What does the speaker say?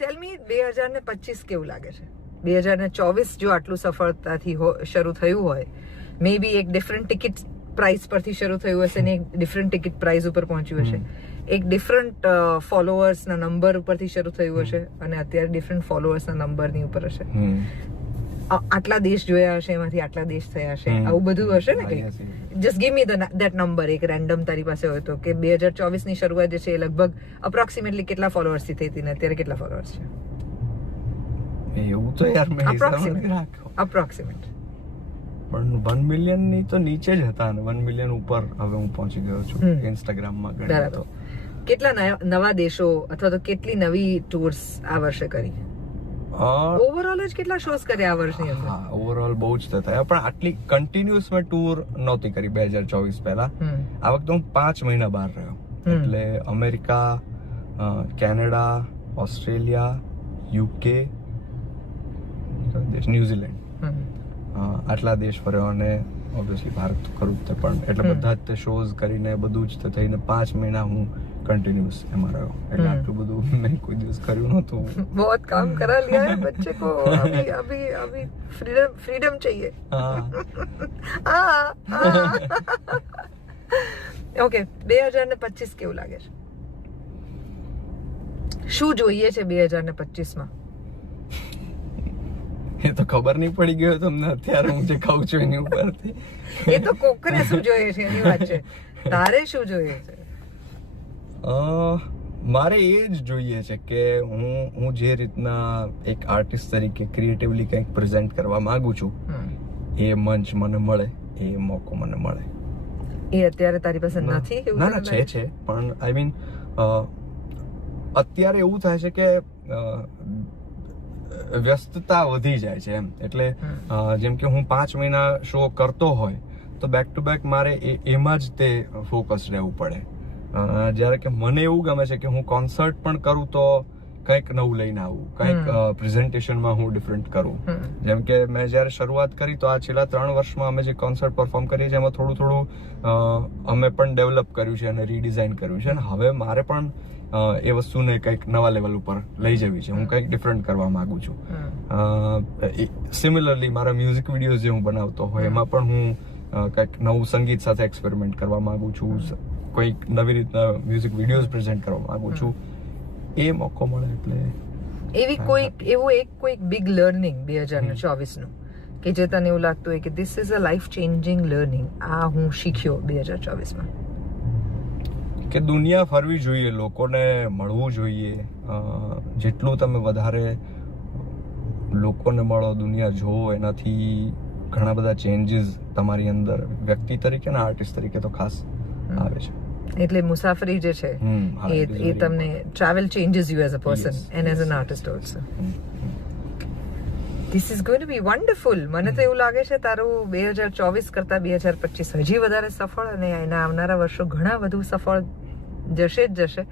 ટેલ મી 2025 કેવું લાગે છે? 2024 જો આટલું સફળતાથી શરૂ થયું હોય, મે બી એક ડિફરન્ટ ટિકિટ પ્રાઇસ પરથી શરૂ થયું હશે ને એક ડિફરન્ટ ટિકિટ પ્રાઇસ ઉપર પહોંચ્યું હશે, એક ડિફરન્ટ ફોલોઅર્સના નંબર ઉપરથી શરૂ થયું હશે અને અત્યારે ડિફરન્ટ ફોલોઅર્સના નંબરની ઉપર હશે. આટલા દેશ જોયા હશે, એમાંથી આટલા દેશ થયા હશે, આવું બધું હશે ને કંઈક. Just give me that number, એક રેન્ડમ તારી પાસે હોય તો, કે 2024 ની શરૂઆત જે છે એ લગભગ અપ્રોક્સિમેટલી કેટલા ફોલોઅર્સ થી થઈ હતી ને અત્યારે કેટલા ફોલોઅર્સ છે? એવું તો યાર મેં અપ્રોક્સિમેટ પણ 1 મિલિયન ની તો નીચે જ હતા ને 1 મિલિયન ઉપર હવે હું પહોંચી ગયો છું ઇન્સ્ટાગ્રામમાં. બરાબર. કેટલા નવા દેશો અથવા તો કેટલી નવી ટૂર્સ આ વર્ષે કરી? ઓવરઓલ જ કેટલા શોઝ કર્યા આ વર્ષની અંદર? હા, ઓવરઓલ બહુ જ થયા, પણ આટલી કન્ટિન્યુઅસ મેં ટૂર નહોતી કરી 2024 પહેલા. આ વખતે હું 5 મહિના બહાર રહ્યો, એટલે America, Canada, Australia, UK, New Zealand, આટલા દેશ ફર્યો અને ઓબ્વિયસલી ભારત તો ખરું જ, પણ એટલે બધા જ શોઝ કરીને બધું જ થઈને 5 મહિના હું કન્ટિન્યુઅસ એમાં રહ્યો. એટલે આટલું બધું મેં કોઈ દિવસ કર્યું નહોતું. बहुत काम करा लिया है बच्चे को, अभी फ्रीडम चाहिए. ઓકે, 2025 કેવું લાગે છે? શું જોઈએ છે 2025 માં? એ તો ખબર નહીં પડી ગયો તમને અત્યારે હું જે ખાઉં છું એની ઉપરથી. એ તો કોકને શું જોઈએ છે એની વાત છે, તારે શું જોઈએ છે? મારે એ જ જોઈએ છે કે હું જે રીતના એક આર્ટિસ્ટ તરીકે ક્રિએટિવલી કંઈક પ્રેઝન્ટ કરવા માંગુ છું, એ મંચ મને મળે, એ મોકો મને મળે. એ અત્યારે તારી પાસે નથી? ના, છે, પણ આઈ મીન અત્યારે એવું થાય છે કે વ્યસ્તતા વધી જાય છે એમ. એટલે જેમ કે હું 5 મહિના શો કરતો હોય તો બેક ટુ બેક મારે એમાં જ તે ફોકસ રહેવું પડે. જ્યારે કે મને એવું ગમે છે કે હું કોન્સર્ટ પણ કરું તો કંઈક નવું લઈને આવું, કંઈક પ્રેઝન્ટેશનમાં હું ડિફરન્ટ કરું. જેમ કે મેં જ્યારે શરૂઆત કરી તો આ છેલ્લા 3 વર્ષમાં અમે જે કોન્સર્ટ પરફોર્મ કરીએ છીએ એમાં થોડું અમે પણ ડેવલપ કર્યું છે અને રીડિઝાઇન કર્યું છે, અને હવે મારે પણ એ વસ્તુને કંઈક નવા લેવલ ઉપર લઈ જવી છે. હું કંઈક ડિફરન્ટ કરવા માંગુ છું. સિમિલરલી મારા મ્યુઝિક વિડીયોઝ જે હું બનાવતો હોય એમાં પણ હું કંઈક નવું સંગીત સાથે એક્સપેરિમેન્ટ કરવા માંગુ છું, કોઈક નવી રીતના મ્યુઝિક વિડીયોઝ પ્રેઝન્ટ કરવા માંગુ છું. એ મોકો મળે એટલે કોઈક બિગ લર્નિંગ 2024 નું કે જે તને એવું લાગતું હોય કે this is a life changing learning, આ હું શીખ્યો 2024 માં? કે દુનિયા ફરવી જોઈએ, લોકોને મળવું જોઈએ. જેટલું તમે વધારે લોકોને મળો, દુનિયા જોવો, એનાથી ઘણા બધા ચેન્જીસ તમારી અંદર વ્યક્તિ તરીકે અને આર્ટિસ્ટ તરીકે તો ખાસ આવે છે. એટલે મુસાફરી જે છે એ તમને travel changes you as a person and as an artist also. This is going to be wonderful. મને તો એવું લાગે છે તારું 2024 કરતા 2025 હજી વધારે સફળ અને એના આવનારા વર્ષો ઘણા વધુ સફળ જશે જ જશે.